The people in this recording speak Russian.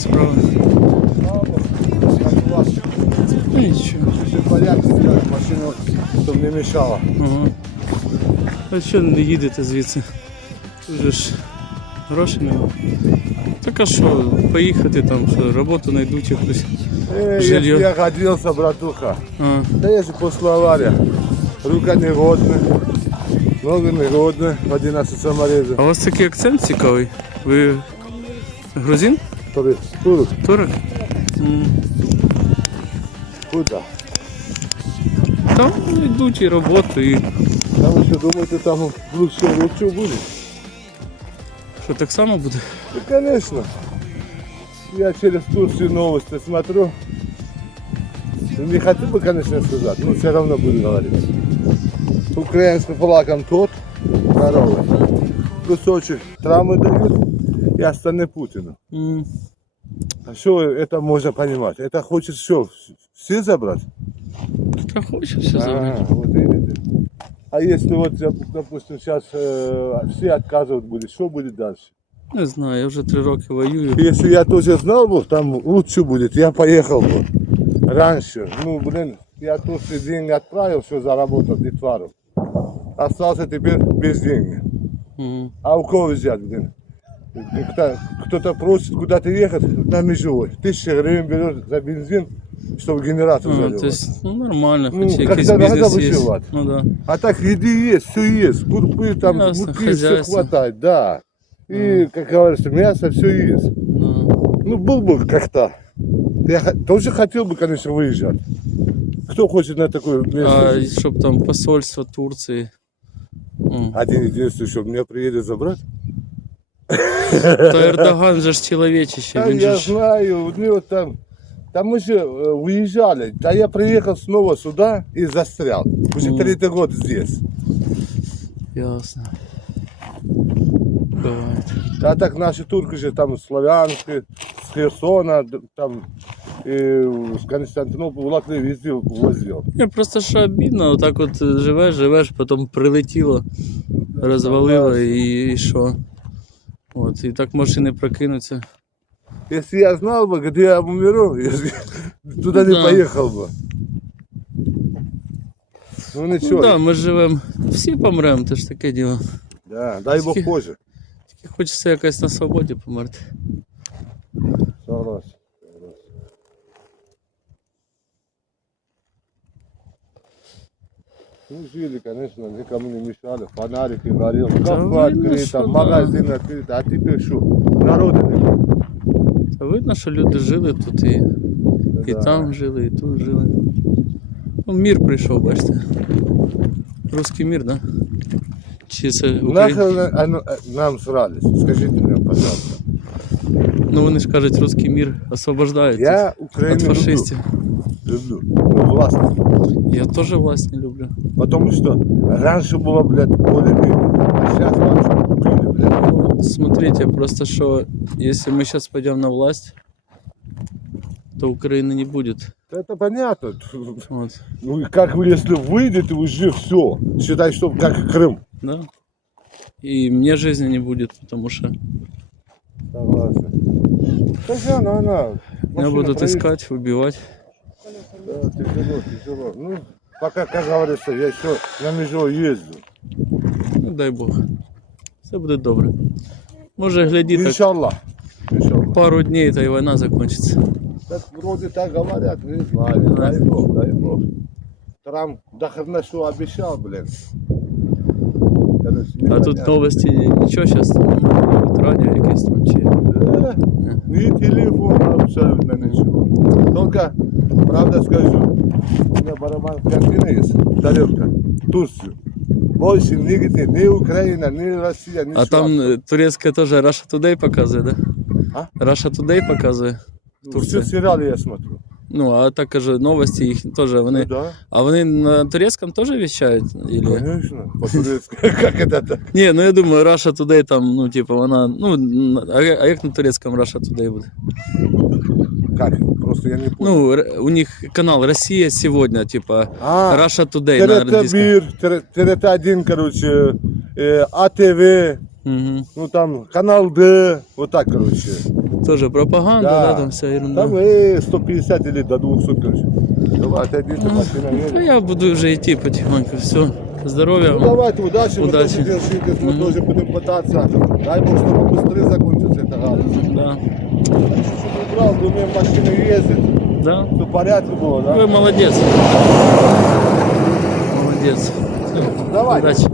справи? Как у вас? Ну, Нічого. Все в порядке, как машину, чтобы не мешало. Ага. А що не їдете звідси? Тут же ж грошей нема. Так а що, поїхати там, що роботу знайдуть якусь. Э, Жилье. если я годился, братуха. А, Да я же после аварии. Рука негодна, ноги негодны, в 11 самореза. а у вас такий акцент цікавий. Ви грузин? Который турок, Турок? М, куда? Там йдуть і роботу, і Там вы что думаете, там лучше, лучше будет? що так само буде? Ну, конечно. Я через Турцию новости смотрю. Не хотел бы, конечно, сказать, но все равно буду говорить. Украинским флагом тот, здоровый. Кусочек травмы дают и остальные Путину. А что это можно понимать? Это хочет все, все забрать? Та хоче все забрати. А, вот видите. А если вот, допустим, сейчас все отказывают будут, что будет дальше? Не знаю, я вже три роки воюю. Если я тоже знал бы, там лучше будет, я поехал бы раньше. Ну, блин, я тут все деньги отправил, все заработал, детвару. Остался теперь без денег. М, А у кого взять, блин? Кто- Кто-то просит куда-то ехать на межевой. Тысяча гривен берет за бензин, чтобы генератор А, заливать. то есть, ну нормально, Ну, хоч когда якийсь надо бізнес є. виживати. Ну да. А так еды есть, все есть. Курпы там, Ясно, муки, все хозяйство. хватает, да. И, как говорится, мясо все есть. да. Ну, был бы как-то. Я х- тоже хотел бы, конечно, выезжать. Кто хочет на такое место? А жить? щоб там посольство Турції. М. Один единственный, что меня приедет забрать? Та Ердоган же ж чоловічище, Да, він я же ж. знаю, у него там... Там мы же э, уезжали, а я приехал снова сюда и застрял. Уже Мгм. третий год здесь. Ясно. Бывает. А так наши турки же там славянские, с Херсона, д- там и с Константинополя, в Латвию везде возил. Ні, просто що обідно, отак от е, живеш, живеш, потім прилетіло, розвалило і, і що. От, і так машини прокинуться. Если я знал бы, где я умеру, я же туда не Да. поехал бы. Ну Ну ничего, так, да, ми живемо, всі помремо, це ж таке діло. да, дай бог Тільки- позже. Тільки хочеться якось на свободі померти. Согласен. Ну, жили, конечно, никому не мешали, фонарики горел, Да кафе видно, открыто, что да. магазин открыт, а теперь что, народа нет. Та видно, що люди жили тут і, і Да. там жили, і тут жили. Ну, мір прийшов, бачите. Русський мір, да? Чи це Україна? Нахрен оно- э, нам срались, скажите мне, пожалуйста. Ну вони ж кажуть, русський мір освобождає Я від Украину фашистів. люблю, Люблю, ну, властно. Я теж власне люблю. Потому что раньше было, блядь, более-менее, а сейчас вообще купили, блядь. Ну, смотрите, просто что если мы сейчас пойдем на власть, то Украины не будет. Это понятно. Вот. Ну и как вы, если выйдете, уже все. Считай, что как и Крым. Да? И мне жизни не будет, потому что Согласен. Да все, на, на. меня будут искать, убивать. Да, тяжело, тяжело. Ну, пока, как говорится, я еще на межу езжу. Ну, дай Бог. Все буде добре. Може, гляді, так Иншаллах. Иншаллах. пару дней, та й війна закончится. Так вроде так говорят, не знаю. Дай бог, дай бог. Трамп до хрена что обещал, блин. Короче, А тут непонятно. новості нічого зараз немає, ветеранів якісь там чи. Да, Ни телефона, абсолютно ничего. Только, правда скажу, у меня барабан картины есть, далеко, Турцию. Больше нигде, ни Украина, ни Россия, ничего. А там е, турецька теж Russia Today показує, да? А? Russia Today показує. Турция. Все сериалы я смотрю. Ну, а так каже, новості їх теж вони. Ну да, А вони на турецьком теж вещають? Или... конечно, по-турецки. Как это так? Ні, ну я думаю, Russia Today там, ну, типу, вона. Ну, н- а, я- а як на турецькому Russia Today буде? Как? Просто я не понял. Ну, р- у них канал Россия сегодня, типа а, Russia Today на английском. ТРТ-МИР, ТРТ-1, короче, э, АТВ, Угу. ну там канал Д, вот так, короче. Тоже пропаганда, да, Да. там вся ерунда. Там и 150 или до 200, короче. Давай, отойди, ты машина Ну, едет. я буду вже йти потихоньку. Все. Здоров'я Ну вам. давайте, удачи, Удачи. вы тоже держитесь, мы тоже будем пытаться. Дай Бог, чтобы быстрее закончится эта галочка. Да. Чтобы брал, умеем машину ездить, Да. все порядке было, да? Ви молодець. Молодець. Давай. Удачі.